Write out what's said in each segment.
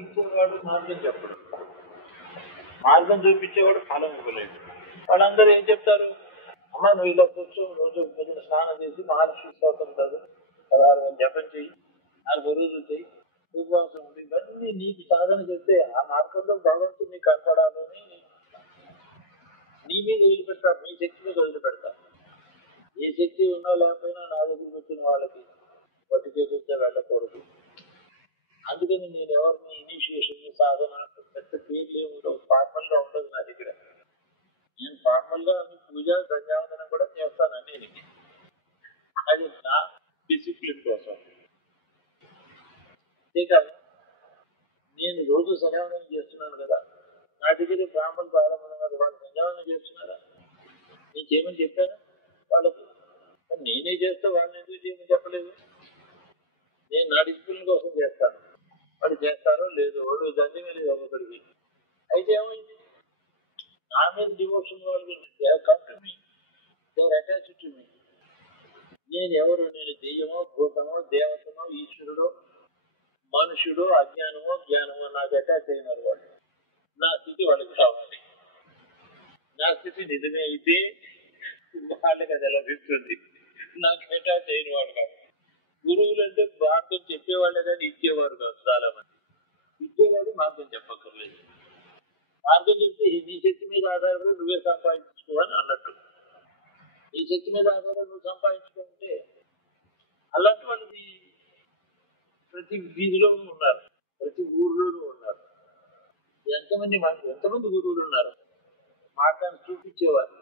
ఇచ్చేవాడు మార్గం చెప్పడు, మార్గం చూపించేవాడు ఫలం ఇవ్వలేడు. వాళ్ళందరూ ఏం చెప్తారు, అమ్మ నువ్వు ఇలా కూర్చో, రోజు పొద్దున స్నానం చేసి మహర్షి స్తోత్రం కాదు 16 జపం చెయ్యి, 4 రోజులు చెయ్యి, ఉపవాసం ఉంది, ఇవన్నీ నీకు సాధన చేస్తే ఆ మార్గంలో భగవంతుడు నీకు కనపడాలని నీ మీద వదిలిపెడతారు, నీ శక్తి మీద వదిలిపెడతారు. ఏ శక్తి ఉన్నా లేకపోయినా నా దగ్గరికి వచ్చిన వాళ్ళకి పట్టు చేస్తే వెళ్ళకూడదు. అందుకని నేను ఎవరిని ఇనిషియేషన్ సాధన పెద్ద పేర్లు ఉండవు, ఫార్మల్ గా ఉండదు నా దగ్గర. నేను ఫార్మల్ గా అన్ని పూజ సంధ్యావందనం కూడా చేస్తాను అన్ని, అది నా డిసిప్లిన్ కోసం. అంతేకాదు నేను రోజు సంధ్యావందనం చేస్తున్నాను కదా, నా దగ్గర బ్రాహ్మణులు చాలా మంది ఉన్నారు, వాళ్ళు సంధ్యావందనం చేస్తున్నారా, నేను చేయమని చెప్పాను వాళ్ళకి, నేనే చేస్తే వాళ్ళని ఎందుకు చేయమని చెప్పలేదు. నేను నా డిసిప్లిన్ కోసం చేస్తాను, వాడు చేస్తారో లేదో, వాడు గంజమే లేదు ఒక్కొక్కడికి. అయితే ఏమైంది, నా మీద డివోషన్ వాళ్ళు come to me, they are attached to me. నేను ఎవరు, నేను దెయ్యమో భూతమో దేవతనో ఈశ్వరుడో మనుషుడో అజ్ఞానమో జ్ఞానమో నాకు అటాచ్ అయినారు వాళ్ళు. నా స్థితి వాళ్ళకి కావాలి, నా స్థితి నిజమే అయితే వాళ్ళకి అది లభిస్తుంది, నాకు అటాచ్ అయిన వాళ్ళు కాదు. గురువులు అంటే మార్గం చెప్పేవాళ్ళే కానీ ఇచ్చేవారు కాదు. చాలా మంది ఇచ్చేవాడు మార్గం చెప్పక్కర్లేదు, మార్గం చెప్తే నీ శక్తి మీద ఆధారపడి నువ్వే సంపాదించుకో అని అన్నట్టు. నీ శక్తి మీద ఆధారపడి నువ్వు సంపాదించుకుంటే అలాంటి వాళ్ళకి ప్రతి వీధిలోనూ ఉన్నారు, ప్రతి ఊర్లోనూ ఉన్నారు. ఎంతమంది గురువులు ఉన్నారు మార్గాన్ని చూపించేవారు.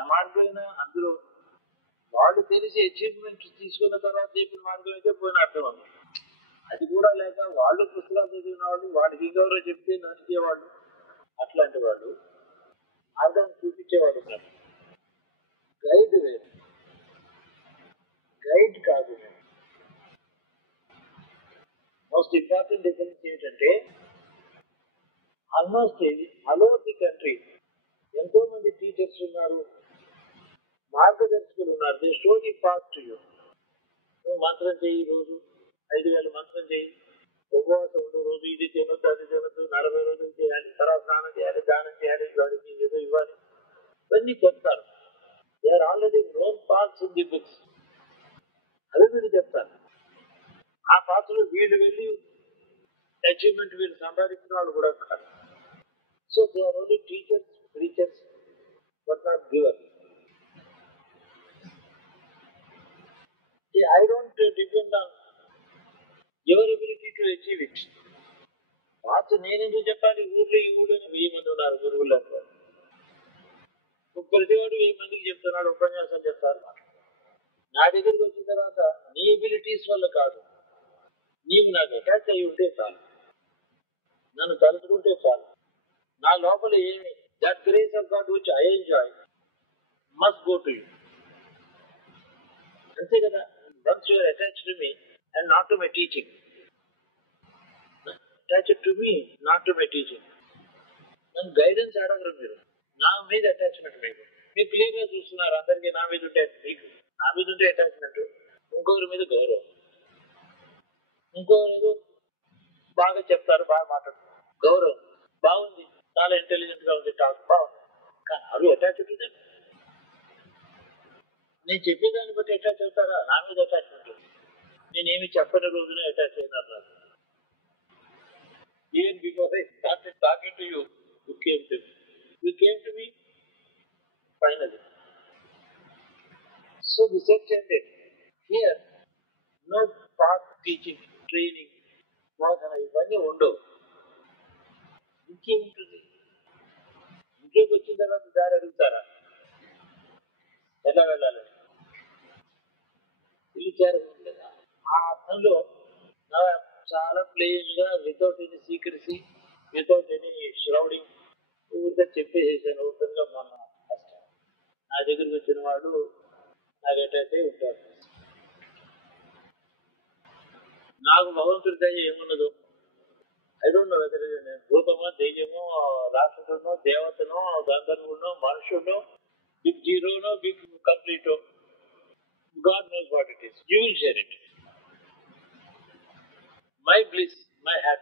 ఆ మార్గమైనా అందులో వాళ్ళు తెలిసి అచీవ్మెంట్ తీసుకున్న తర్వాత చెప్పిన మార్గం అయితే పోయిన అర్థం ఉంది. అది కూడా లేక వాళ్ళు పుస్తకాలు చదివిన వాళ్ళు, వాళ్ళకి ఇంకెవరో చెప్తే నడిచేవాళ్ళు, అట్లాంటి వాళ్ళు మార్గాన్ని చూపించేవాడు ఉన్నారు. గైడ్ వేరు, గైడ్ కాదు. మోస్ట్ ఇంపార్టెంట్ డిఫరెన్స్ ఏంటంటే almost all over the country ఎంతో మంది టీచర్స్ ఉన్నారు, మార్గదర్శకులు ఉన్నారు. They show the path to you. నువ్వు మంత్రం చెయ్యి, రోజు 5000 మంత్రం చెయ్యి, ఉపవాసం ఉండు, రోజు ఇది తినొద్దు అది తినొద్దు, 40 రోజులు చేయాలి, తర్వాత స్నానం చేయాలి, దానం చేయాలి, వాడికి ఏదో ఇవ్వాలి, ఇవన్నీ చెప్తారు. They are already known parts in the books, అవి వీళ్ళు చెప్తారు. ఆ పాత్రలో వీళ్ళు వెళ్ళి అచీవ్మెంట్ వీళ్ళు సంపాదించిన వాళ్ళు కూడా కాదు. So they are only teachers, preachers, but not givers. I don't depend on your ability to achieve it. పాత్ర నేను ఎందుకు చెప్పాలి, ఊర్లో ఈ ఊళ్ళో 1000 మంది ఉన్నారు గురువులు అంటారు, ప్రతివాడు 1000 మందికి చెప్తున్నాడు, ఉపన్యాసం చెప్తారు. నా దగ్గరికి వచ్చిన తర్వాత నీ ఎబిలిటీస్ వల్ల కాదు, నీవు నాకు అటాచ్ అయి ఉంటే చాలు, నన్ను తలుచుకుంటే చాలు. నా లోపల ఏమి that grace of God which I enjoy must go to you, అంతే కదా. Once you are attached to me and not to my teaching, attached to me, not to my teaching. నన్ను గైడెన్స్ అడగరు మీరు, నా మీద అటాచ్మెంట్ మీకు clear గా చూస్తున్నారు. అందరికీ నా మీద ఉంటే, మీకు నా మీద ఉంటే అటాచ్మెంట్, ఇంకొకరి మీద గౌరవం, ఇంకొకరు ఏదో బాగా చెప్తారు, బాగా మాట్లాడతారు, గౌరవం బాగుంది, చాలా ఇంటెలిజెంట్ గా ఉంది, టాక్ బాగుంది, కానీ అవి అటాచ్డ్ టు దెమ్. నేను చెప్పేదాన్ని బట్టి అటాచ్ అవుతారా, నా మీద అటాచ్మెంట్. నేనేమి చెప్పని రోజునే అటాచ్ అయినారు. Even because I started talking to you, you came to me finally. So the search ended. Here, no path teaching, training, బోధన ఇవన్నీ ఉండవు. ఇంకేముంటుంది, ఇంట్లోకి వచ్చిన తర్వాత దారి అడుగుతారా, ఎలా వెళ్ళాలి, పిలిచారు లేదా, ఆ అర్థంలో చాలా ప్లెయిన్ గా, without any secrecy, without any shrouding, ఊరిగా చెప్పేసేసాను ఓపెన్గా. మన కష్టం. నా దగ్గరికి వచ్చిన వాళ్ళు నాకు ఎటైతే ఉంటారు. నాకు భగవంతుడి దయ ఏమున్నదో, ఐ డోంట్ నో వెదర్ నేను భూతమో దెయ్యమో రాక్షసునో దేవతనో గంధర్వునో మనుషునో బిగ్ జీరోనో బిగ్ కంప్లీటో, God knows what it is. You will share it. My bliss, my happiness.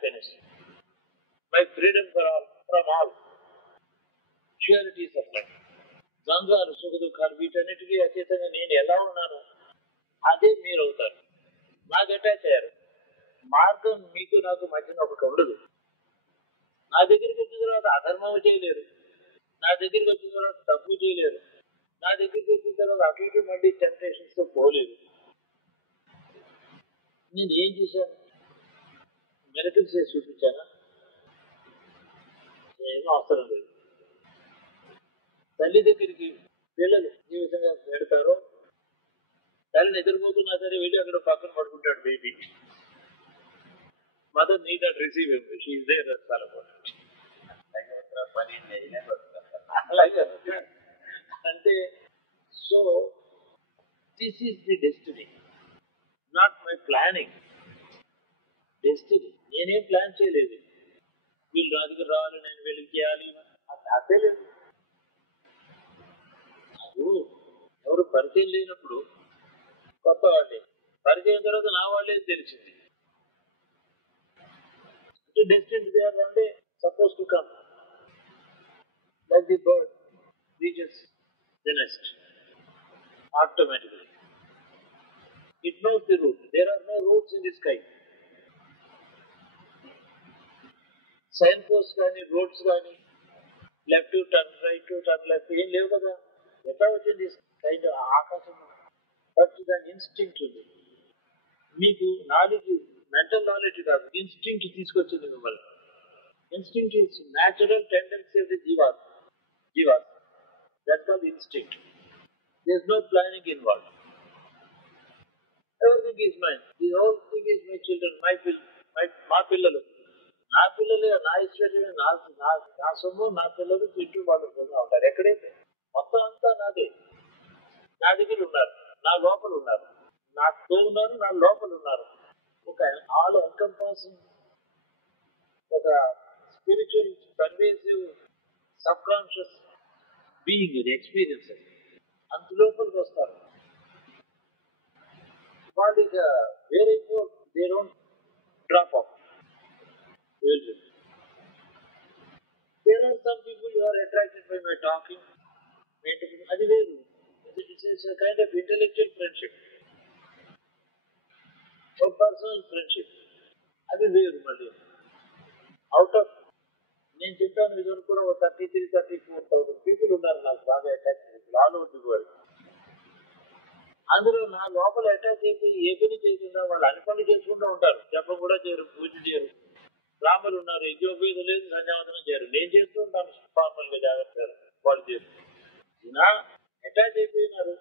freedom for all, from all. Purities of life. ద్వంద్వాలు సుఖ దుఃఖాలు వీటన్నిటికీ అతీతంగా నేను ఎలా ఉన్నాను అదే మీరు అవుతారు. నాకు అటాచ్ అయ్యారు. మార్గం మీకు నాకు మధ్యన ఒకటి ఉండదు. నా దగ్గరికి వచ్చిన తర్వాత అధర్మం చేయలేరు, నా దగ్గరికి వచ్చిన తర్వాత తప్పు చేయలేరు, నా దగ్గరికి వచ్చిన తర్వాత అటు ఇటు మళ్ళీ టెంప్టేషన్స్ తో పోలేరు. నేను ఏం చేశాను? మిరకల్స్ చేసి చూపించానా? ఏమీ అవసరం లేదు. తల్లి దగ్గరికి పిల్లలు ఏ విధంగా పెడతారో, తల్లి నిద్రపోతున్నా సరే వెళ్ళి అక్కడ పక్కన పడుకుంటాడు baby. Mother need not receive him, she is there అలాగే. అంటే so this is the destiny, not my planning. Destiny నేనేం ప్లాన్ చేయలేదు. వీళ్ళు నా దగ్గర రావాలి, నేను వీళ్ళకి చేయాలి, అదే లేదు. నాకు ఎవరు పరిచయం లేనప్పుడు కొత్త వాళ్ళే, పరిచయం తర్వాత నా వాళ్ళే తెలిసింది. అంటే destiny they are one day suppose to come. Like the bird reaches the nest automatically. It knows the route. There are no routes in the sky. Signposts కానీ, రోడ్స్ కానీ, left to turn, right to turn left ఏం లేవు కదా. ఎట్లా వచ్చింది kind ఆకాశం? But దాని instinct ఉంది. మీకు నాలెడ్జ్, మెంటల్ నాలెడ్జ్ కాదు, ఇన్స్టింక్ట్ తీసుకొచ్చింది మిమ్మల్ని. Instinct is natural tendency of the jivas. That's called instinct. There's no planning involved. Everything is mine. The whole thing is my children, మా పిల్లలు. నా పిల్లలే, నా ఇష్టమే, నా సొమ్ము, నా పిల్లలు తింటూ పడుతూనే ఉంటారు. ఎక్కడైతే మొత్తం అంతా నాదే. నా దగ్గర ఉన్నారు, నా లోపల ఉన్నారు, నాతో ఉన్నారు, నా లోపల ఉన్నారు. ఒక ఆల్ ఎంకంపాసింగ్, ఒక spiritual pervasive subconscious being, ఇది ఎక్స్పీరియన్స్. అంతలోపలికి వస్తారు వాళ్ళు. ఇక వేరే they don't drop off. There are some people who are attracted by my talking. అది వేరు. It's kind of intellectual friendship, personal friendship. అది వేరు. మళ్ళీ అవుట్ ఆఫ్, నేను చెప్పాను ఇదివరకు కూడా 33,000-34,000 పీపుల్ ఉన్నారు నాకు బాగా attach people all over the world. అందులో నా లోపల అటాచ్ అయిపోయి ఏ పని చేయకుండా వాళ్ళు అన్ని పనులు చేసుకుంటూ ఉంటారు. జపం కూడా చేయరు, పూజ చేయరు. బ్రాహ్మణులు ఉన్నారు, యజ్ఞోపేతం లేదు, సంధ్యావందనం చేయరు. నేను చేస్తూ ఉంటాను ఫార్మల్ గా, జాగ్రత్తగా. వాళ్ళు చేస్తారు. నా అటాచ్ అయిపోయినారు,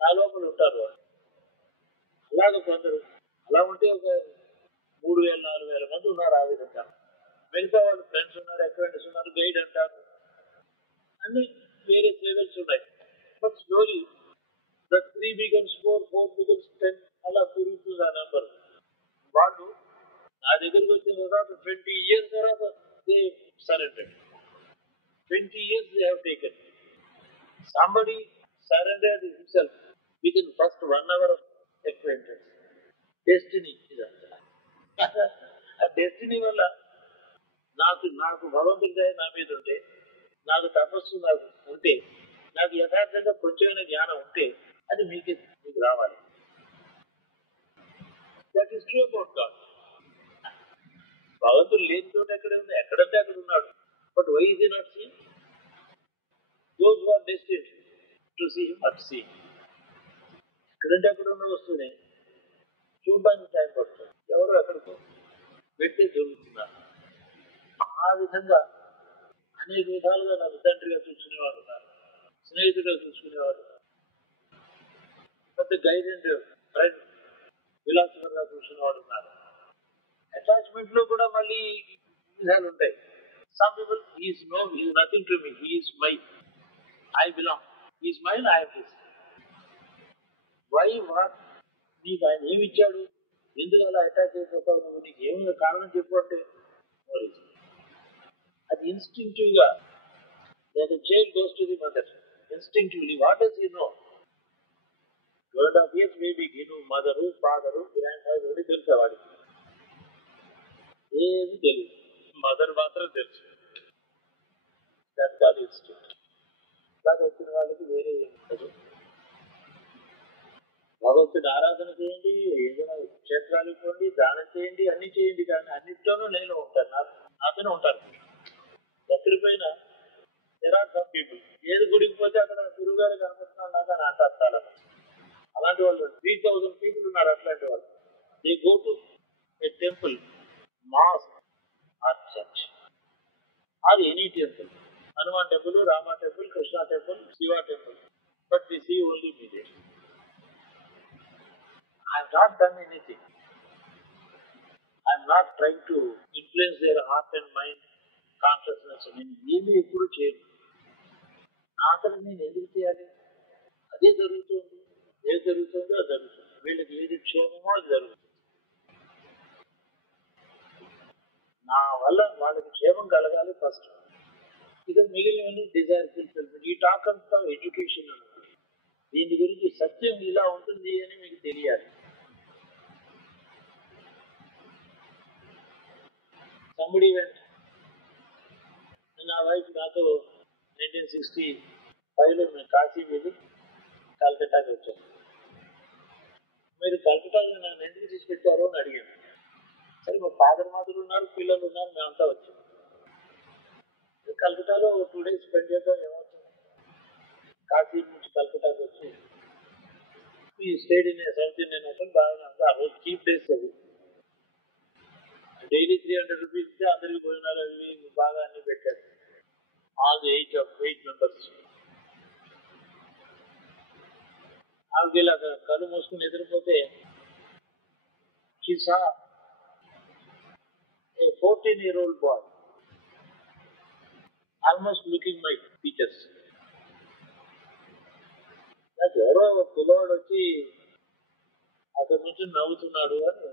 నా లోపల ఉంటారు వాళ్ళు. అలాగే కొందరు అలా ఉంటే ఒక 3,000-4,000 మంది ఉన్నారు ఆ విధంగా. మిగతా వాళ్ళు ఫ్రెండ్స్ ఉన్నారు, అక్వైంటెన్స్ ఉన్నారు, గైడ్ అంటారు, అన్ని వేరే లెవెల్స్ ఉన్నాయి. But slowly the 3 becomes 4, 4 becomes 10, అలా పెరుగుతుంది ఆ నెంబర్. వాళ్ళు నా దగ్గరికి వచ్చిన తర్వాత 20 years తర్వాత they surrendered. 20 years they have taken. Somebody surrendered himself within first 1 hour of acquaintance. Destiny ఇదంతా. ఆ డెస్టినీ వల్ల నాకు భగవంతుడి దయ నా మీద ఉంటే, నాకు తపస్సు నాకు ఉంటే, నాకు యథార్థంగా కొంచెమైనా జ్ఞానం ఉంటే అది మీకు రావాలి. That is true about God. భగవంతుడు లేని చోట ఎక్కడ ఉంది? ఎక్కడంటే అక్కడ ఉన్నాడు. But why is he not seen? Those who are destined to see him are see. ఎక్కడంటే అక్కడ ఉన్న వస్తువునే చూడడానికి టైం పడుతుంది. ఎవరు ఎక్కడికో పెట్టే జరుగుతున్నారు. ఆ విధంగా అనేక విధాలుగా నాకు తండ్రిగా చూసుకునేవారు ఉన్నారు, స్నేహితుడిగా చూసుకునేవారు ఉన్నారు, పెద్ద గైడ్ అండ్ ఫ్రెండ్, ఫిలాసఫర్ గా చూసుకునేవాడు ఉన్నారు. అటాచ్మెంట్ లో కూడా మళ్ళీ విధాలు ఉంటాయి. Some people he's nothing to me, he's my, I belong, he's mine, I have his. Why what? నీకు ఆయన ఏమి ఇచ్చాడు? ఎందుకు అలా అటాచ్ అయిపోతావు నువ్వు? నీకు ఏమి కారణం చెప్పు అంటే అది ఇన్స్టింక్టివ్ గా, లేదా child goes to the mother instinctively. What does he know? 2.5 years బేబీకి నువ్వు మదరు, ఫాదరు, గ్రాండ్ ఫాదర్ అని తెలుసా? వాడికి ఏమి తెలియదు. మదర్ మాత్రం తెలుసు. దట్ ఇన్స్టిట్యూట్ వచ్చిన వాళ్ళకి వేరే ఉండదు. భగవంతుని ఆరాధన చేయండి, ఏదైనా క్షేత్రాలకు పోండి, దానం చేయండి, అన్ని చేయండి, కానీ అన్నింటిలోనూ నేను ఉంటాను, నాతోనే ఉంటాను. ఎక్కడికి పోయినా సమ్ పీపుల్ ఏది గుడికి పోతే అక్కడ గురువు గారు కనపడుతున్నాడు నాకు అని అంటారు చాలా. అలాంటి వాళ్ళు 3000 పీపుల్ ఉన్నారు. అట్లాంటి వాళ్ళు they go to a temple, mosque or church or any temple, Hanuman temple, Rama temple, Krishna temple, Shiva temple, but we see only me there. I have not done anything. I am not trying to influence their heart and mind, consciousness. నేను ఏమీ ఎప్పుడు చేయను. నాతో నేను ఎందుకు చేయాలి? అదే జరుగుతుంది. ఏది జరుగుతుందో అది జరుగుతుంది. వీళ్ళకి ఏది క్షేమమో అది జరుగుతుంది. నా వల్ల వాళ్ళకి క్షేమం కలగాలి ఫస్ట్. ఇక మిగిలినవన్నీ డిజైర్ ఫుల్ఫిల్మెంట్. ఈ టాక్ అంతా ఎడ్యుకేషన్ అన్నమాట. దీని గురించి సత్యం ఇలా ఉంటుంది అని మీకు తెలియాలి. Somebody went, నా వైఫ్ నాతో 1965లో మేము కాశీ వెళ్ళి కలకట్టాకి వచ్చాము. మీరు కలకట్టాలో నన్ను ఎందుకు తీసుకెట్టారో అని అడిగాను. సరే మా ఫాదర్ మదర్ ఉన్నారు, పిల్లలు ఉన్నారు, మేమంతా వచ్చాం. కలకట్టాలో 2 days స్పెండ్ చేద్దాం, ఏమవుతుంది? కాశీ నుంచి కలకట్టాకి వచ్చి ఈ state in south Indian hotel బాగా ఆ రోజు చీప్ డేస్ అది. డైలీ 300 rupees ఇస్తే అందరికి భోజనాలు అవి బాగా అన్ని పెట్టారు. All 8 members. ఆవిడకి ఇలా కళ్ళు మూసుకుని నిద్రపోతే she saw a 14-year-old boy almost looking like teachers. నాకు ఎవరో పిల్లవాడు వచ్చి అక్కడి నుంచి నవ్వుతున్నాడు అని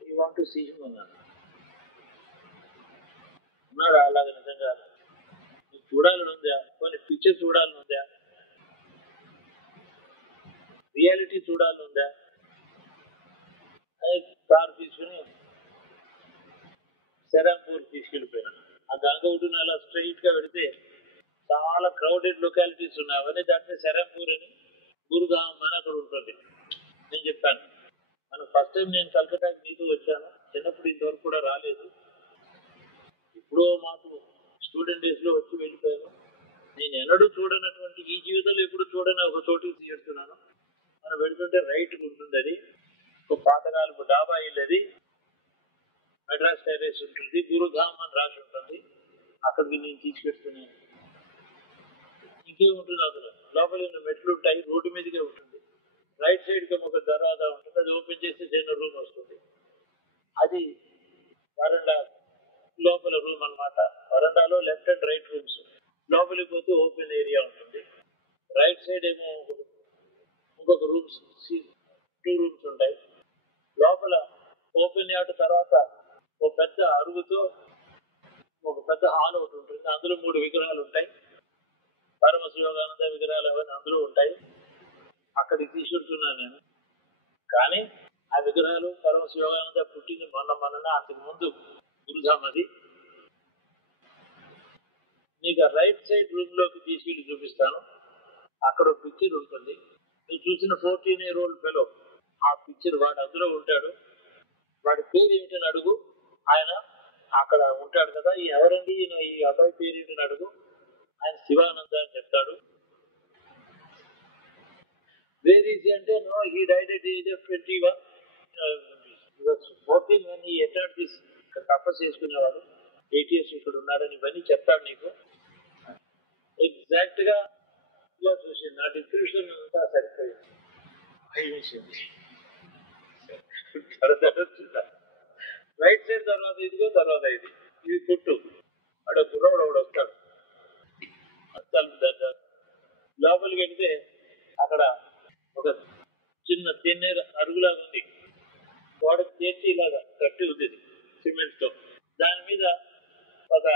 you want to see him అన్నాను. ఉన్నాడా అలాగే నిజంగా? చూడాలని ఉందా? కొన్ని పిక్చర్ చూడాలని ఉందా? రియాలిటీ చూడాలని ఉందా? కార్ తీసుకుని సెరంపూర్ తీసుకెళ్ళిపోయాను. ఆ గంగ ఒడ్డున అలా స్ట్రైట్ గా పెడితే చాలా క్రౌడెడ్ లొకాలిటీస్ ఉన్నాయి. అవన్నీ దాంట్లో సెరంపూర్ అని, గురుధామ్ అని అక్కడ ఉంటుంది. నేను చెప్పాను, మనం ఫస్ట్ టైం నేను కలకటాకి నీతో వచ్చాను, చిన్నప్పుడు ఇంతవరకు కూడా రాలేదు. ఇప్పుడు మాకు స్టూడెంట్ డేస్ లో వచ్చి వెళ్ళిపోయాను. నేను ఎన్నడూ చూడనటువంటి, ఈ జీవితంలో ఎప్పుడు చూడని ఒక చోటుకి తీరుతున్నాను. మనం వెళ్తుంటే రైట్ ఉంటుంది, అది ఒక పాతకాలపు డాబా ఇల్లు, అది మెడ్రాస్ టెర్రస్ ఉంటుంది, గురుధామ్ అని రాసి ఉంటుంది. అక్కడికి నేను తీసుకెళ్తున్నాను. ఇంకేముంటుంది అందులో? లోపల మెట్లు ఉంటాయి, రోడ్డు మీదకే ఉంటుంది. రైట్ సైడ్ కి ఒక దర్వాజా ఉంటుంది, అది ఓపెన్ చేస్తే చిన్న రూమ్ వస్తుంది. అది వరండా లోపల రూమ్ అన్నమాట. వరండాలో లెఫ్ట్ అండ్ రైట్ రూమ్స్. లోపలికి పోతే ఓపెన్ ఏరియా ఉంటుంది. రైట్ సైడ్ ఏమో ఇంకొక రూమ్స్, 2 rooms ఉంటాయి. లోపల ఓపెన్ యార్డ్ తర్వాత ఒక పెద్ద అరుగుతో ఒక పెద్ద హాల్ ఒకటి ఉంటుంది. అందులో 3 విగ్రహాలు ఉంటాయి. పరమశివానంద విగ్రహాలు అవన్నీ అందులో ఉంటాయి. అక్కడికి తీసుకెళ్తున్నాను నేను. కానీ ఆ విగ్రహాలు పరమశివానంద పుట్టింది మొన్న అంతకు ముందు గురుధామ్. అది నీకు రైట్ సైడ్ రూమ్ లోకి తీసుకెళ్ళి చూపిస్తాను. అక్కడ ఒక పిక్చర్ ఉంటుంది. నువ్వు చూసిన 14-year-old ఫెలో, ఆ పిక్చర్ వాడు అందులో ఉంటాడు. వాడి పేరు ఏమిటని అడుగు. ఆయన అక్కడ ఉంటాడు కదా. ఎవరండి ఈ అబ్బాయి పేరు ఏంటని అడుగు. ఆయన శివానంద అని చెప్తాడు. వేర్ ఈజ్ అంటే, no, he died at the age of 21. 14 when he entered this. తపస్సు చేసుకునేవాడు. 8 years ఇక్కడ ఉన్నాడని ఇవన్నీ చెప్తాడు నీకు. ఎగ్జాక్ట్ గా ఇలా చూసింది. నా డిస్క్రిప్షన్ అంతా సరిపోయింది. భయమేసింది. రైట్ సైడ్ తర్వాత ఇదిగో, తర్వాత ఇది పుట్టు. అక్కడ కుర్రోడు ఒకడు వస్తాడు. లోపలికి వెళ్తే అక్కడ ఒక చిన్న తిన్నేర అరుగులాగా ఉంది. గోడకు చేర్చి ఇలాగా కట్టి ఉంది సిమెంట్ తో. దాని మీద ఒక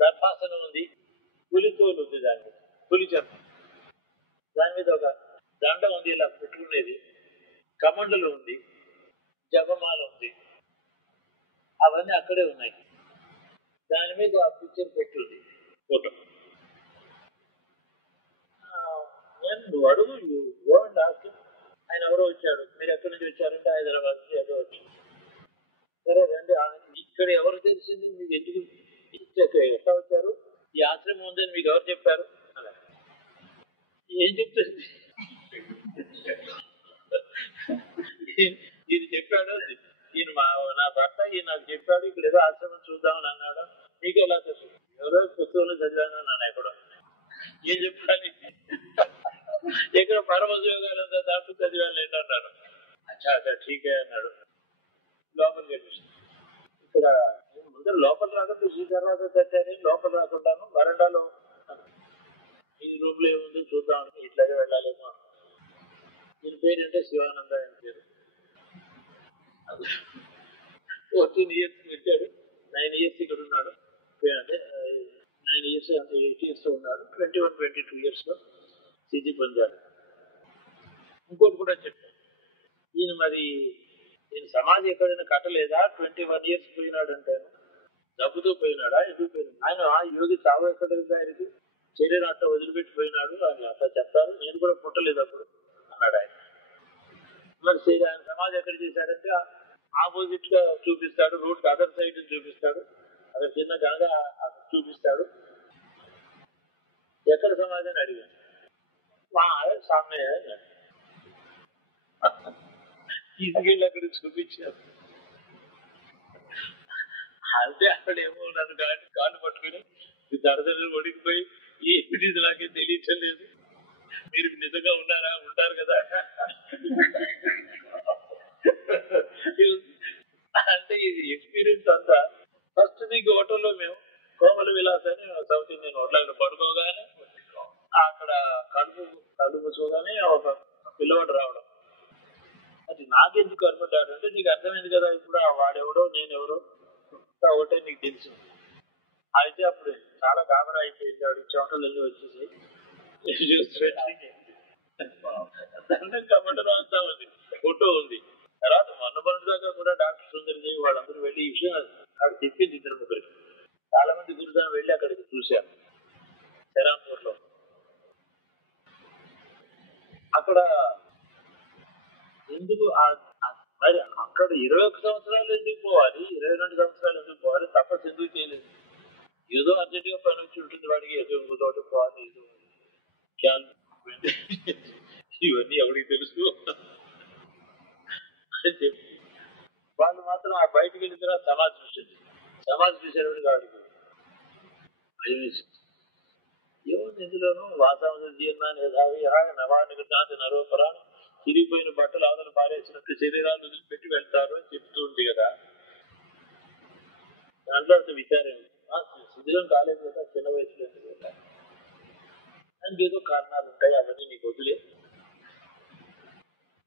దర్భాసనం ఉంది. పులితోలు ఉంది దాని మీద, పులి చర్మం. దాని మీద ఒక దండ ఉంది ఇలా పెట్టుకునేది. కమండలు ఉంది, జపమాల ఉంది. అవన్నీ అక్కడే ఉన్నాయి. దాని మీద ఆ పిక్చర్ పెట్టుంది ఫోటో. నేను నువ్వు అడుగు, ఆయన ఎవరో వచ్చాడు, మీరు ఎక్కడి నుంచి వచ్చారంటే హైదరాబాద్ నుంచి ఏదో వచ్చాడు. సరే రండి, ఇక్కడ ఎవరు తెలిసింది మీకు, ఎందుకు ఎట్లా వచ్చారు, ఈ ఆశ్రమం ఉందని మీకు ఎవరు చెప్పారు అలా. ఏం చెప్తుంది, ఇది చెప్పాడు, ఈయన నా భర్త ఈయన నాకు చెప్పాడు, ఇక్కడ ఏదో ఆశ్రమం చూద్దామని అన్నాడు, నీకు ఎలా తెలుసు, ఎవరో పుస్తకంలో చదివాను అన్నాను ఎక్కడో, ఏం చెప్పాలి, ఎక్కడ పరమశివగారంతా దాంట్లో చదివాను ఏంటన్నాడు. అచ్చా అచ్చా ఠీకే అన్నాడు. లోపలికి వెళ్ళి ఇక్కడ ముందర లోపల రాకుండా ఈ తర్వాత కట్టారని లోపల రాకుండాను వరండాలో ఈ రూమ్ లో ఏముందో చూద్దామని ఇట్లాగే వెళ్ళాలేమో. దీని పేరు అంటే శివానంద అని పేరు. 14 years వచ్చాడు, 9 years ఇక్కడ ఉన్నాడు, అంటే 9 years అంటే 8 years లో ఉన్నాడు, 21-22 years లో సిద్ధి పొందాడు. ఇంకోటి కూడా చెప్పాడు, ఈయన మరి నేను సమాధి ఎక్కడైనా కట్టలేదా, 21 years పోయినాడు అంటే డబ్బుతో పోయినాడా, ఎందుకు పోయినాడు, ఆయన యోగి చావు ఎక్కడ ఆయనకి, శరీరం అట్లా వదిలిపెట్టిపోయినాడు అని అట్లా చెప్తారు, నేను కూడా పుట్టలేదు అప్పుడు అన్నాడు ఆయన. మరి ఆయన సమాధి ఎక్కడ చేశాడంటే ఆపోజిట్ గా చూపిస్తాడు, రోడ్ అదర్ సైడ్ చూపిస్తాడు, అక్కడ చిన్న గంగా చూపిస్తాడు. ఎక్కడ సమాధి అని అడిగాను, మా సామ్నే అన్నాడు. తీసుకెళ్ళి అక్కడ చూపించారు. అంటే అక్కడేమో నన్ను కాళ్ళు పట్టుకుని దరదలు ఒడికిపోయి ఏమిటి నాకే తెలియటం లేదు, మీరు నిజంగా ఉన్నారా, ఉంటారు కదా అంటే ఇది ఎక్స్పీరియన్స్ అంతా. ఫస్ట్ దిగి హోటల్లో మేము కోమల విలాస్ అని సౌత్ ఇండియన్ హోటల్, అక్కడ పడుకోగానే అక్కడ కళ్ళు మూసుకోగానే ఒక పిల్లవాడు రావడం, అది నాకెందుకు కనపడ్డాడు అంటే, నీకు అర్థమైంది కదా ఇప్పుడు వాడెవడో నేనెవరో ఒకటే నీకు తెలుసు. అయితే అప్పుడు చాలా గాబరా అయిపోయింది, వాడికి చెమటలు వెళ్ళి వచ్చేసి కమండరం అంతా ఉంది, ఫోటో ఉంది. తర్వాత మొన్న దాకా కూడా డాక్టర్ సుందరదేవి వాళ్ళందరూ వెళ్ళి ఈ విషయం అక్కడ చెప్పింది, ఇద్దరు ముగ్గురికి. చాలా మంది గురుదాం వెళ్ళి అక్కడికి చూశారు శరాంపూర్ లో. అక్కడ ఎందుకు మరి అక్కడ 21 సంవత్సరాలు ఎందుకు పోవాలి, 22 సంవత్సరాలు ఎందుకు పోవాలి, తపస్సు ఎందుకు చేయలేదు, ఏదో అర్జెంట్ గా పని వచ్చి ఉంటుంది వాడికి, ఏదో ఇంకో తోట పోవాలి, ఏదో ఇవన్నీ ఎవరికి తెలుసు. వాళ్ళు మాత్రం ఆ బయటకు వెళ్ళిన తర్వాత సమాజ్ చూసేవాడు వాడికి ఏముంది ఇందులోనూ, వాతావరణ జీర్ణాన్ని యథావి నవానికి నరోపరాన్ని, తిరిగిపోయిన బట్టలు అవతల పారేసినట్టు శరీరాలు వదిలిపెట్టి వెళ్తారు అని చెప్తూ ఉంది కదా. దాంట్లో అంత విచారం శిథిలం కాలేదు కదా, చిన్న వయసులో ఎందుకు వెళ్ళాలి, దానికి ఏదో కారణాలు ఉంటాయి, అవన్నీ నీకు వదిలే.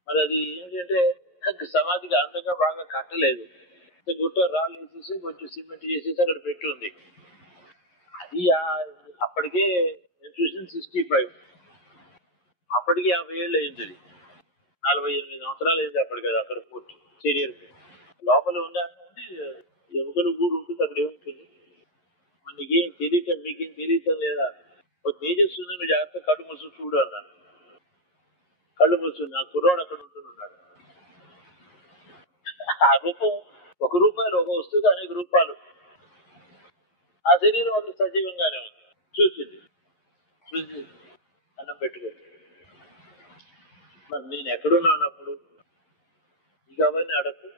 మరి అది ఏంటంటే సమాధికి అంతగా బాగా కట్టలేదు, గుట్ట రాళ్ళు వేసేసి కొంచెం సిమెంట్ చేసేసి అక్కడ పెట్టి ఉంది. అది అప్పటికే నేను చూసిన 65, అప్పటికి 50 ఏళ్ళు అయింది, అది 48 సంవత్సరాలు అయింది అప్పటికి. అది అక్కడ పూర్తి శరీరం లోపల ఉంది ఎముకలు కూడా ఉంటుంది, అక్కడ ఏముంటుంది, మరి నీకేం తెలియటం, మీకేం తెలియటం లేదా, ఒక తేజస్సు ఉంది, మీరు జాగ్రత్త కళ్ళు మూసు చూడు అన్నాను. కళ్ళు మూసు, నా కుర్రాడు అక్కడ ఉంటున్నాడు. ఆ రూపం ఒక రూపాయలు, ఒక వస్తువుకి అనేక రూపాలు, ఆ శరీరం ఒక సజీవంగానే ఉంది, చూసింది అన్నం పెట్టుకోండి. మరి నేను ఎక్కడున్నానప్పుడు ఇక అవన్నీ అడగదు,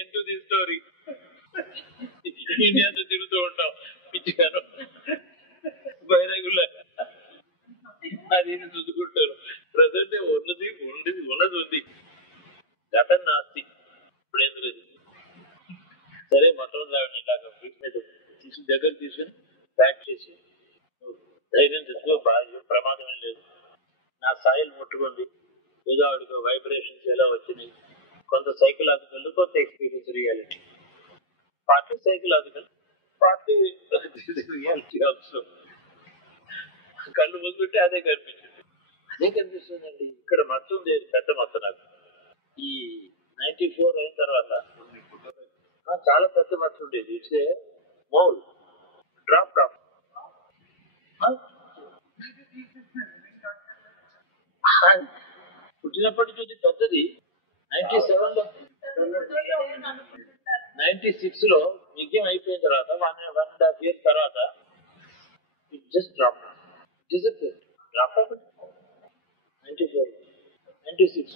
ఎంటూ ది స్టోరీ, ఇండియాతో తిరుగుతూ ఉంటాం పిచ్చిగాను బైరాగుల్లా, అది చూసుకుంటారు. ప్రజెంట్ ఉన్నది ఉంది, గతం నాస్తి, ఇప్పుడు ఏం లేదు. సరే మొత్తం రావండి, ఇలాగ వీటి మీద దగ్గర తీసుకుని ప్యాక్ చేసి ధైర్యం తెచ్చుకో, బాగా ప్రమాదం ఏం లేదు, నా స్థాయిలు ముట్టుకుంది, ఏదో ఆవిడకి వైబ్రేషన్స్ ఎలా వచ్చినాయి, కొంత సైకలాజికల్, కొంత experience, reality, party psychological, party reality also. కళ్ళు మూసుకుంటే అదే కనిపించింది, అదే కనిపిస్తుందండి. ఇక్కడ మత్తు ఉంది, పెద్ద మత్తు నాకు. ఈ 94 అయిన తర్వాత చాలా పెద్ద మత్తు ఉండేది. It's a mould drop drop. పుట్టినప్పటి నుంచి పెద్దది. 97లో 96లో యజ్ఞం అయిపోయిన తర్వాత 1.5 years తర్వాత it just drop disappear. Drop 94, 96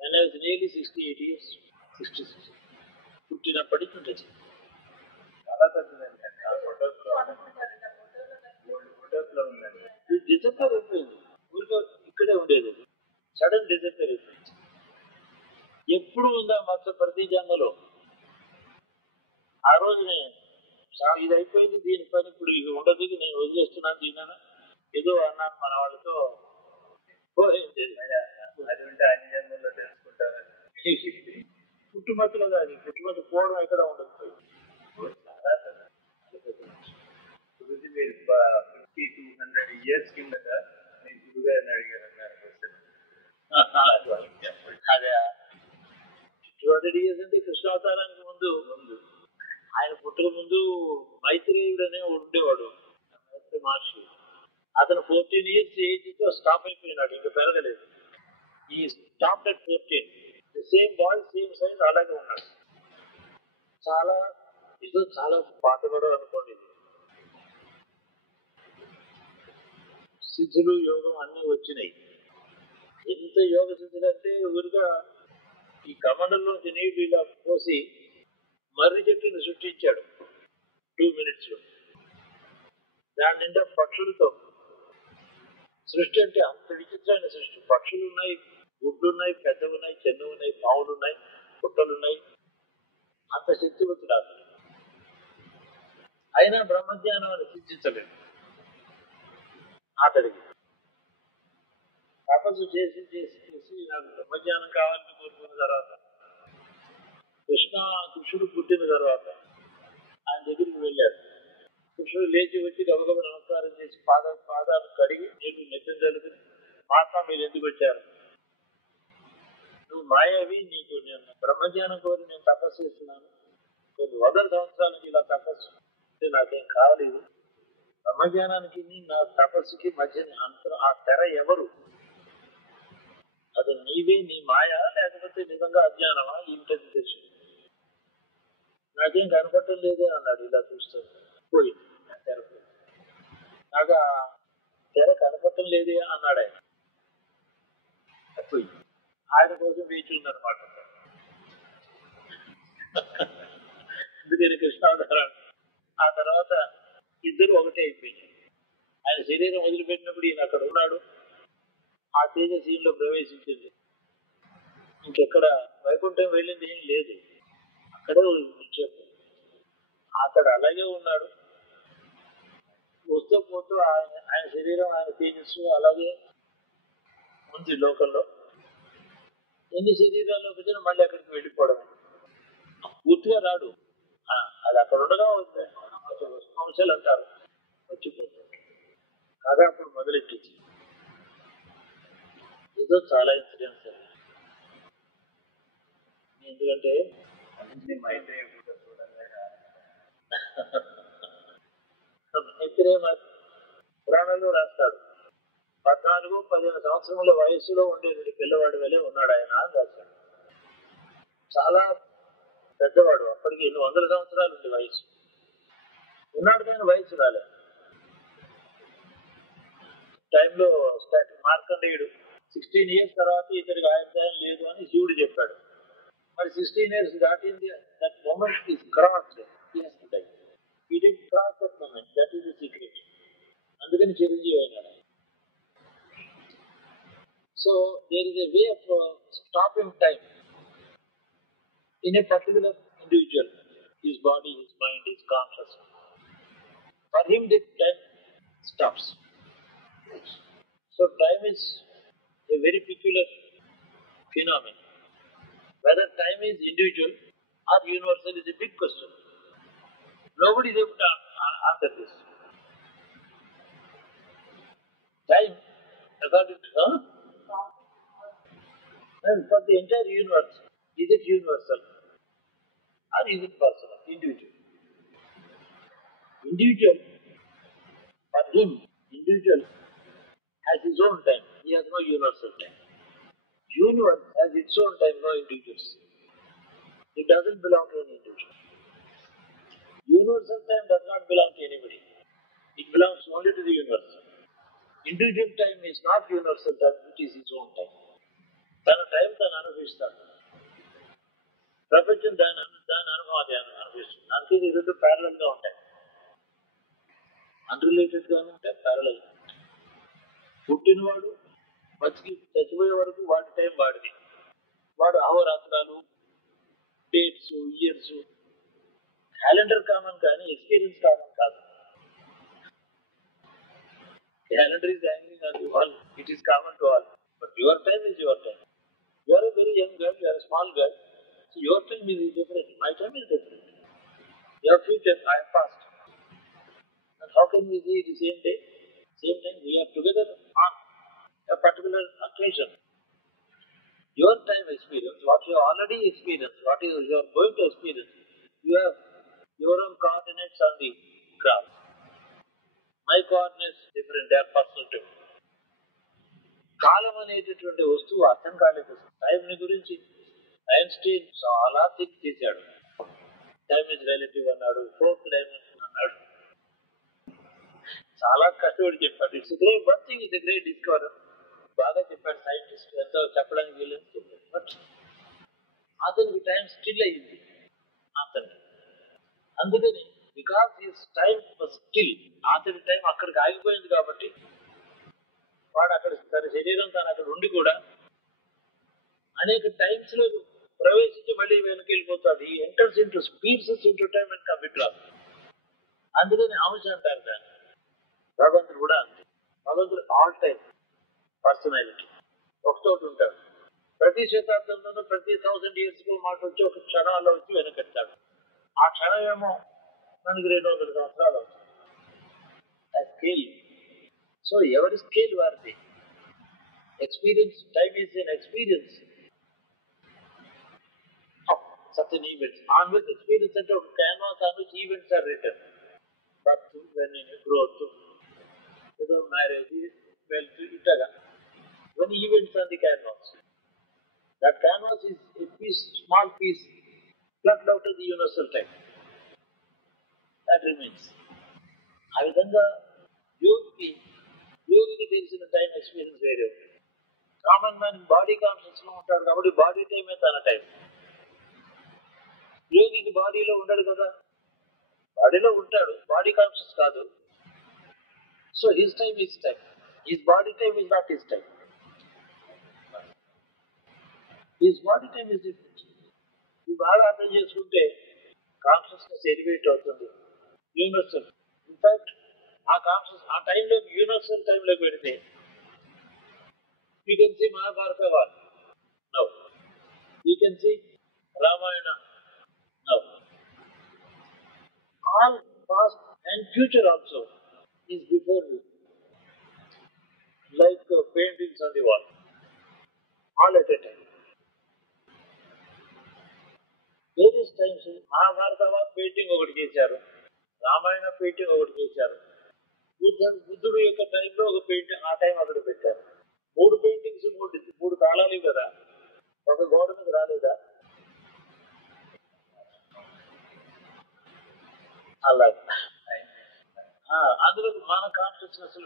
when I was nearly 68 years, 66. పుట్టినప్పటి నుంచి చాలా పెద్దదండి. ఫోటోస్లో ఉందండి. డిసప్పియర్ అయిపోయింది. ఊరికే ఇక్కడే ఉండేది, సడన్ డిసప్పియర్ అయిపోయింది. ఎప్పుడు ఉందా మత్స ప్రతి జన్మలో. ఆ రోజునే ఇది అయిపోయింది, దీని పని ఇప్పుడు ఇది ఉండదు, నేను వదిలేస్తున్నాను దీన్ని ఏదో అన్నాను మన వాళ్ళతో. పోయింది అది ఉంటే అన్ని జన్మల్లో తెలుసుకుంటారు. పుట్టుమతులు కాదు, పుట్టుమతి పోవడం ఎక్కడ ఉండదు. గురుజీ మీరు 50-200 years కిందట మీ గురుగారిని అడిగారు అన్నారు. అదే 200 years అంటే కృష్ణావతారానికి ముందు ఆయన పుట్టక ముందు మైత్రేయుడు అనే ఉండేవాడు, మైత్రి మహర్షి. అతను 14 years ఏజ్తో స్టాప్ అయిపోయినాడు, ఇంకా పెరగలేదు. ఈ stop at 14. Same boy same size అలాగే ఉన్నాడు. చాలా ఇది చాలా పాత కూడా అనుకోండి. సిద్ధులు యోగం అన్నీ వచ్చినాయి. ఎంత యోగ సిద్ధులు అంటే ఊరిగా ఈ కమండల్లోంచి నీళ్లు ఇలా పోసి మర్రి చెట్టుని సృష్టించాడు 2 minutes లో. దాని నిండా పక్షులతో సృష్టి అంటే అంత విచిత్రమైన సృష్టి. పక్షులు ఉన్నాయి, గుడ్లు ఉన్నాయి, పెద్దవి ఉన్నాయి, చిన్నవి ఉన్నాయి, పావులు ఉన్నాయి, పుట్టలు ఉన్నాయి. అంత శక్తివంతుడు అతను. అయినా బ్రహ్మజ్ఞానం అని సిద్ధించలేదు అతడికి. తపస్సు చేసి చేసి చేసి నాకు బ్రహ్మజ్ఞానం కావాలని కోరుకున్న తర్వాత కృష్ణుడు పుట్టిన తర్వాత ఆయన దగ్గరికి వెళ్ళారు. కృష్ణుడు లేచి వచ్చి గబగబ నమస్కారం చేసి పాదాలు కడిగి నీళ్ళు నెత్తిన జరుగుతుంది. మహాత్మా మీరు ఎందుకు వచ్చారు? నువ్వు మాయావి, నీకు నేను బ్రహ్మజ్ఞానం కోరి నేను తపస్సు చేస్తున్నాను. కొన్ని 100 సంవత్సరాల నుంచి ఇలా తపస్సు నాకేం కావలేదు. బ్రహ్మజ్ఞానానికి నా తపస్సుకి మధ్య ఆ తెర ఎవరు? అది నీవే, నీ మాయా, లేకపోతే నిజంగా అజ్ఞానమా? ఏమిటది తెలుసు, నాకేం కనపడటం లేదే అన్నాడు. ఇలా చూస్తాడు, పోయింది తెర. నాకు ఆ తెర కనపడటం లేదే అన్నాడు ఆయన. పోయింది. ఆయన కోసం వేచి ఉందన్నమాట. అందుకని కృష్ణావతారం. ఆ తర్వాత ఇద్దరు ఒకటే అయిపోయింది. ఆయన శరీరం వదిలిపెట్టినప్పుడు ఈయన అక్కడ ఉన్నాడు. ఆ తేజశీల్లో ప్రవేశించింది. ఇంకెక్కడ వైకుంఠం వెళ్ళింది ఏం లేదు, అక్కడే చెప్పు. అతడు అలాగే ఉన్నాడు. వస్తూ పోతూ ఆయన శరీరం, ఆయన తేజస్సు అలాగే ఉంది లోకంలో. ఎన్ని శరీరాల్లోకి వచ్చినా మళ్ళీ అక్కడికి వెళ్ళిపోవడం, పూర్తిగా రాడు. అది అక్కడ ఉండగా వంశాలు అంటారు, వచ్చిపోతుంది. కాగా అప్పుడు మొదలెట్టింది. ఏదో చాలా ఇన్సిడెంట్స్. ఎందుకంటే పురాణంలో రాస్తాడు, 14-15 సంవత్సరముల వయస్సులో ఉండేది పిల్లవాడి వల్లే ఉన్నాడు ఆయన అని రాశాడు. చాలా పెద్దవాడు, అప్పటికి ఎన్ని 100 సంవత్సరాలు ఉంది వయసు. ఉన్నాడు కానీ వయసు రాలేదు. టైంలో మార్కండేయుడు 16 years తర్వాత ఇతడికి ఆయుర్దాయం లేదు అని శివుడు చెప్పాడు. మరి 16 years దాటింది. That moment is crossed. He didn't cross that moment. That is the secret. అందుకని చిరంజీవి అయినాడు. So there is a way of stopping time in a particular individual. His body, his mind, his consciousness. For him, the time stops. So time is a very peculiar phenomenon. Whether time is individual or universal is a big question. Nobody is able to answer this. Time According to and for the entire universe, is it universal or is it personal? Individual. Individual, for him, individual has his own time. He has no universal time. Universe has its own time, no individuals. It doesn't belong to any individual. Universal time does not belong to anybody. It belongs only to the universe. Individual time is not universal time, it is his own time. తన time తను అనుభవిస్తాడు. ప్రపంచం దాని అనుభవం అనుభవిస్తుంది. అందుకే ఈ రెండు parallel గా ఉంటాయి. అన్రిలేటెడ్ గానే ఉంటాయి, ప్యారలల్. పుట్టినవాడు బతికి చచ్చిపోయే వరకు వాడి టైం వాడిది. వాడు అహోరాత్రాలు, డేట్స్, ఇయర్స్, క్యాలెండర్ కామన్ కానీ ఎక్స్పీరియన్స్ కామన్ కాదు. Calendar is hanging on the wall. It is common to all. But your time is your time. You are a very young girl, you are a small girl. So your time is different. My time is different. Your future, I am past. And how can we see the same day? Same time we are together on a particular occasion. Your time experience, what you already experienced, what you are going to experience, you have your own coordinates on the graph. My coordinates different, they are personal to me. కాలం అనేటటువంటి వస్తువు అర్థం కాలేదు. టైంని గురించి Einstein చాలా think చేశాడు. Time is relative అన్నాడు, fourth dimension అన్నాడు, చాలా కష్టపడి చెప్పాడు. It's great one thing, it's great discover. బాగా చెప్పాడు సైంటిస్ట్, ఎంతో చెప్పడానికి వీలని చెప్పాడు. బట్ అతనికి టైం స్టిల్ అయ్యింది అతనికి. అందుకని బికాస్ హిస్ టైం స్టిల్, అతని టైం అక్కడికి ఆగిపోయింది కాబట్టి వాడు అక్కడ తన శరీరం తాను అక్కడ ఉండి కూడా అనేక టైమ్స్ లో ప్రవేశించి మళ్ళీ వెనక్కి వెళ్ళిపోతాడు. ఈ enters into speeds into time and computer. అందుకని అంశ అంటారు దాన్ని. భగవంతుడు కూడా అంతే. భగవంతుడు ఆల్ టైం పర్సనాలిటీ. ఒకచోట ఉంటాడు. ప్రతి శతాబ్దంలోనూ ప్రతి 1000 years కు మాట వచ్చి ఒక క్షణాల్లో వచ్చి వెనకెడతాడు. ఆ క్షణం ఏమో మనకి 200 సంవత్సరాలు అవుతుంది. స్కేల్. సో ఎవరి స్కేల్ వారిది. Experience, time is an experience of certain events. On which experience అంటే ఒక canvas on which events are return. Birth, growth, ఏదో మ్యారేజ్, వెల్త్, ఇట్లాగా ఇవన్నీ events on the canvas. That canvas is a piece, small piece plucked out of the universal time. That remains. ఆ విధంగా యోగికి తెలిసిన time experience వేరే ఉంటుంది. Common man body conscious లో ఉంటాడు కాబట్టి బాడీ టైమే తన టైం. యోగికి బాడీలో ఉండడు కదా, బాడీలో ఉంటాడు, బాడీ కాన్షియస్ కాదు. So his time is time, his body time is not his time. His body time is different. ఇది బాగా అర్థం చేసుకుంటే కాన్షియస్నెస్ ఎలివేట్ అవుతుంది. యూనివర్సల్. ఇన్ఫాక్ట్ ఆ కాన్షియస్ ఆ టైంలో యూనివర్సల్ టైంలో పెడితే you can see Mahabharata war now, you can see Ramayana now. All past and future also is before you, like paintings on the wall, all at a time. Various times Mahabharata painting ఒకటి చేశారు, Ramayana painting ఒకటి చేశారు, బుద్ధుడు యొక్క టైంలో ఒక పెయింటింగ్ ఆ time అక్కడ పెట్టారు. 3 పెయింటింగ్స్ 3 కాలాలు కదా, ఒక గోడ మీద రాలేదా? అలాగే అందులో మన కాన్షియస్నెస్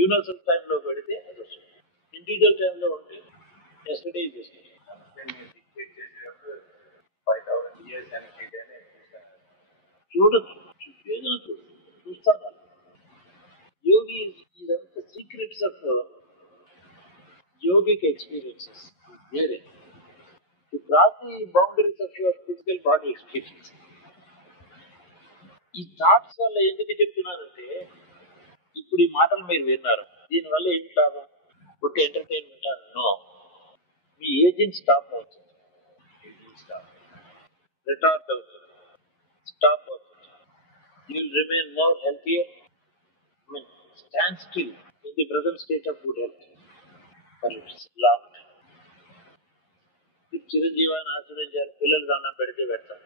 యూనివర్సల్ టైంలో పెడితే అది వస్తుంది. ఇండివిజువల్ టైంలో ఉంటే ఎస్టర్డే చేస్తుంది. 5,000 years and చూడదు, ఏదైనా చూస్తాను. యోగి ఇదంతా సీక్రెట్స్ ఆఫ్ యోగిక్ ఎక్స్పీరియన్సెస్ వేరే. To cross the boundaries of your physical body experience. ఈ థాట్స్ వల్ల ఎందుకు చెప్తున్నానంటే, ఇప్పుడు ఈ మాటలు మీరు విన్నారు, దీనివల్ల ఏం లాభం? ఒక ఎంటర్టైన్మెంట్ నో, మీ ఏజింగ్ స్టాప్ అవుతుంది, రిటార్డ్ అవుతుంది, స్టాప్ అవుతుంది. You will remain more healthier. I mean, stand still in the present state of good health. Long చిరంజీవాన్ని ఆశ్రయించారు. పిల్లలు దండం పెడితే పెడతారు.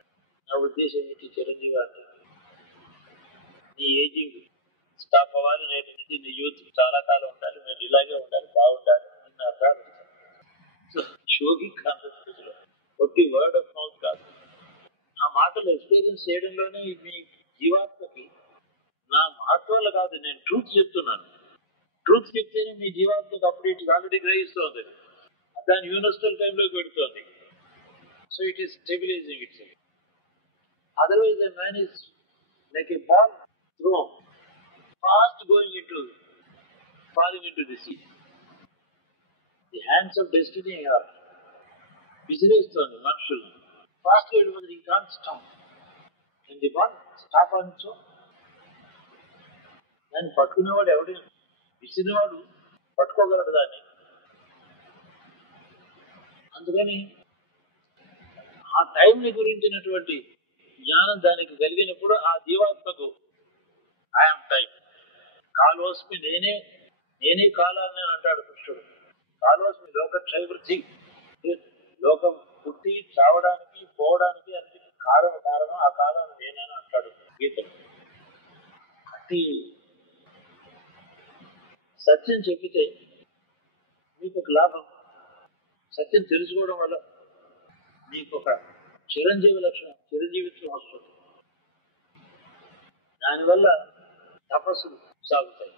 నా ఉద్దేశం ఏంటి? చిరంజీవి అంటే నీ ఏజింగ్ స్టాప్ అవ్వాలి, నేటి నుంచి నీ యూత్ చాలా కాలం ఉండాలి, మీరు ఇలాగే ఉండాలి, బాగుండాలి నిన్న అర్థాలు. సో షోకి కాన్సెప్ట్లో ఒట్టి వర్డ్ ఆఫ్ మౌత్ కాదు, నా మాటలు ఎక్స్పీరియన్స్ చేయడంలోనే మీ జీవాత్మకి నా మహత్వాలు కాదు, నేను ట్రూత్ చెప్తున్నాను. ట్రూత్ చెప్తేనే మీ జీవాత్మకు అప్పుడు ఇట్ ఆల్రెడీ గ్రహిస్తోంది, దాని యూనివర్సల్ టైంలోకి పెడుతోంది. So it is stabilising it self. Otherwise a man is like a ball thrown fast falling into the sea. The hands of destiny are విసిరేస్తోంది మనుషులు. ఫాస్ట్ వెళ్ళిపోతుంది, ఈ can't stop. And the ball stop అనుకో, దాన్ని పట్టుకునేవాడు ఎవడు? విసిరినవాడు పట్టుకోగలడు దాన్ని. అందుకని ఆ టైంని గురించినటువంటి జ్ఞానం దానికి కలిగినప్పుడు ఆ జీవాత్మకు ఐఎమ్ టైం, కాలోస్మి నేనే కాలాలని అంటాడు కృష్ణుడు. కాలోస్మి లోక క్షయవృద్ధి, లోకం పుట్టి చావడానికి పోవడానికి అన్నిటికీ కారణం, ఆ కాలం నేనని అంటాడు గీతలు. అట్టి సత్యం చెప్పితే మీకు ఒక లాభం. సత్యం తెలుసుకోవడం వల్ల మీకు ఒక చిరంజీవి లక్షణం, చిరంజీవిత్వం వస్తుంది. దానివల్ల తపస్సులు సాగుతాయి,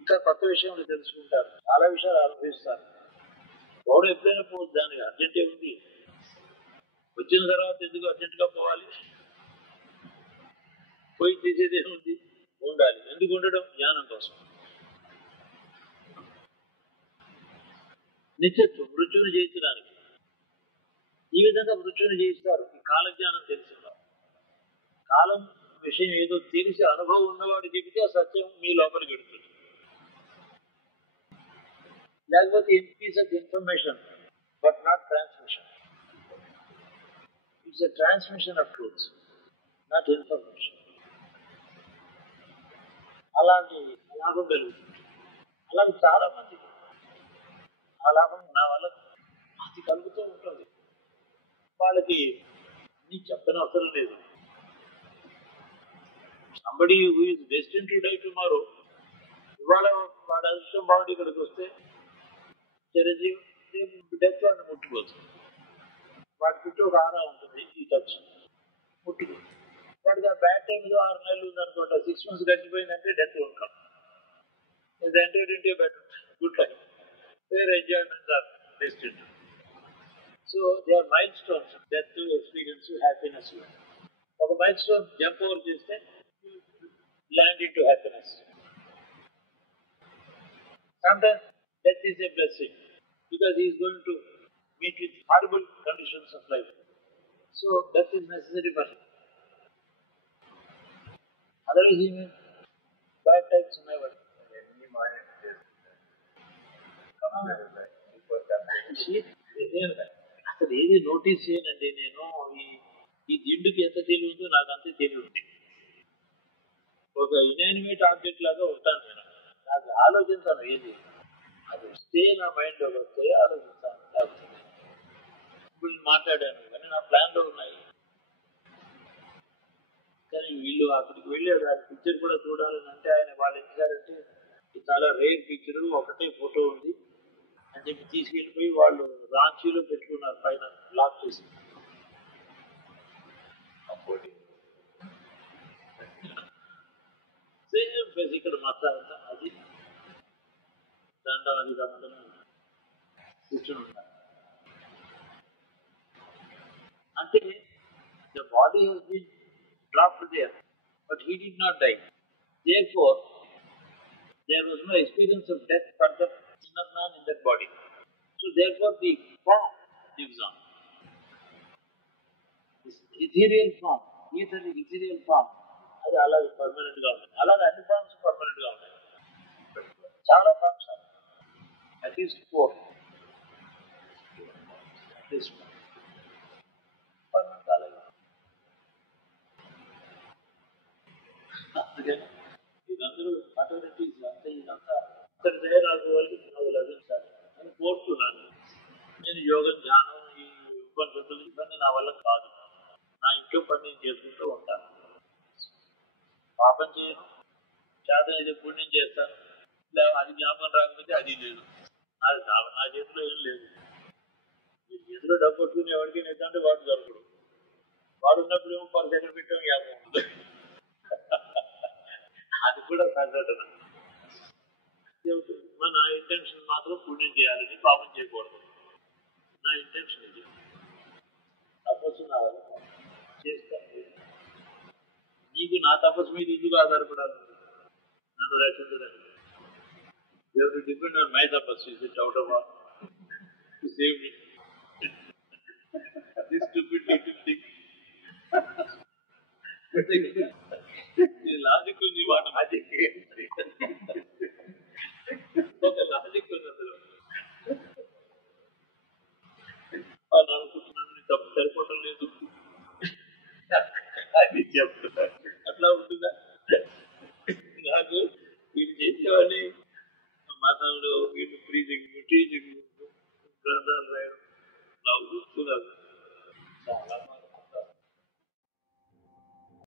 ఇంకా కొత్త విషయాలు తెలుసుకుంటారు, చాలా విషయాలు అనుభవిస్తారు. పోవడం ఎప్పుడైనా పోవచ్చు, దానికి అర్జెంటే ఉంది. వచ్చిన తర్వాత ఎందుకు అర్జెంటుగా పోవాలి? పోయి చేసేది ఏముంది? ఉండాలి. ఎందుకు ఉండడం? జ్ఞానం కోసం. నిత్యత్వం, మృత్యువుని జయించడానికి. ఈ విధంగా మృత్యువుని జయిస్తారు ఈ కాలజ్ఞానం తెలుసుకున్నారు. కాలం విషయం ఏదో తెలిసి అనుభవం ఉన్నవాడు చెబితే ఆ సత్యం మీ లోపలికి వెడుతుంది. లేకపోతే piece of information but not transmission. It's a transmission of truths, not information. అలాంటి లాభం కలుగుతుంది. అలాగే చాలా మందికి ఆ లాభం నా వల్ల అది కలుగుతూ ఉంటుంది. వాళ్ళకి నీ చెప్పని అవసరం లేదు. Somebody who is destined to die tomorrow, ఇవాళ వాడు అదృష్టం బాగుండి ఇక్కడికి వస్తే చిరంజీవి డెత్ వాడిని ముట్టుకోవచ్చు. వాడి చుట్టూ ఒక ఆరా ఉంటుంది, ఈ టచ్ ముట్టుకో. వాడికి ఆ బ్యాడ్ టైం ఏదో 6 నెలలు ఉందనుకోండి, 6 months గడిచిపోయిందంటే డెత్ ఉంటాం. Entered into better good life where enjoyments are destined. So they are milestones, death, experience, happiness. ఒక మైల్ స్టోన్ జంప్ ఓవర్ చేస్తే land in to happiness. Sometimes death is a blessing because he is going to meet with horrible conditions of life. So death is necessary for him. Otherwise he may bad times never. అసలు ఏది notice చేయనండి నేను. ఈ దిండుకి ఎంత తెలివి ఉందో నాకు అంతే తెలివి ఉంది. ఒక ఇనానిమేట్ ఆబ్జెక్ట్ లాగా ఉంటాను నేను. నాకు ఆలోచించాను, ఏది అది వస్తే నా మైండ్లోకి వస్తే ఆలోచిస్తాను. లేకపోతే ఇప్పుడు మాట్లాడాను కానీ నా ప్లాన్లో ఉన్నాయి. కానీ వీళ్ళు అక్కడికి వెళ్ళాడు, ఆ పిక్చర్ కూడా చూడాలని అంటే ఆయన వాళ్ళు ఎంచారంటే ఇది చాలా రేర్ పిక్చర్, ఒకటే ఫోటో ఉంది అని చెప్పి తీసుకెళ్ళిపోయి వాళ్ళు రాంచీలో పెట్టుకున్నారు, పైన లాక్ చేసి. సేమ్ ఫేస్ ఇక్కడ మాట్లాడతా, అది దండం అది గమనం కూర్చొని ఉంటారు. అంటే the body has been dropped there, but he did not die. Therefore, there was no experience of death for the inner man in that body. So therefore the form lives on. This ethereal form, ethereal form, అది అలాగే permanent గా ఉంటుంది. అలాగే అన్ని forms permanent గా ఉంటాయి. చాలా forms at least 4 permanent అలాగే. అందుకని ఇదందరూ అటోరిటీస్ అంతా ఇదంతా అంతటి దయరాజు వాళ్ళకి నాకు లభించాలి అని నేను యోగం ధ్యానం ఈ ఉపనిషత్తులు ఇవన్నీ నా వల్ల కాదు. నా ఇంట్లో పని నేను చేసుకుంటూ ఉంటాను. పాపం చేయను, చేత అయితే పుణ్యం చేస్తాను. లేదా అది జ్ఞాపకం రాకపోతే అది లేదు. అది నా చేతిలో ఏం లేదు. ఈ చేతిలో డబ్బు పట్టుకుని ఎవరికి నెత్తంటే వాడు దొరకడు. వాడు ఉన్నప్పుడు ఏమో పది దగ్గర పెట్టాం జ్ఞాపకం ఉంటుంది. అది కూడా సంఘటన. నా ఇంటెన్షన్ మాత్రం పుణ్యం చేయాలని, పాపం చేయకూడదు. నా ఇంటెన్షన్ ఇది. తపస్సు నా వల్ల చేస్తాను. నీకు నా తపస్సు మీద ఎందుకు ఆధారపడాలి? నన్ను రక్షించడానికి. You have to depend on my tapas. Is it out of all to save me? This stupid little thing. The logic ఉంది మాట. ఒక లాజిక్ ఉంది అందులో. అని అనుకుంటున్నాను, నీ తప్పు సరిపోవటం లేదు అది చెప్తున్నా. అట్లా ఉంటుందా? నాకు వీళ్ళు చేసేవాడిని మతంలో వీళ్ళు టీచింగ్ గ్రంథాలు రాయడం నవ్వుతున్నారు.